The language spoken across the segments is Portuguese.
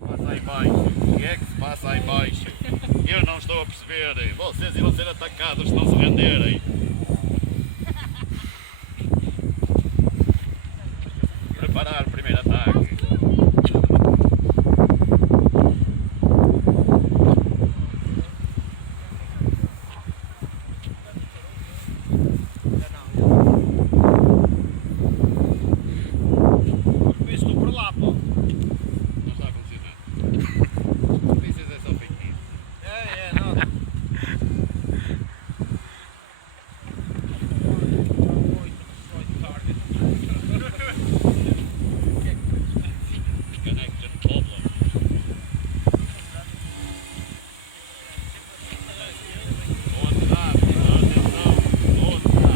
Passa aí baixo. O que é que se passa aí baixo? Eu não estou a perceber. Vocês irão ser atacados se não se renderem. Preparar o primeiro ataque. Visto por lá, pô. Não está a funcionar. Isso é só feitiço. Não. Connection problem. Onde dá? Atenção. Onde dá?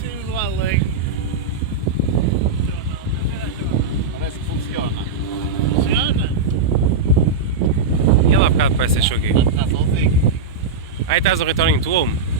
Sim, lá além. Parece que funciona. Funciona? E lá há bocado parece que achou aqui. Está sozinho. Aí estás a retorno em tu, homem?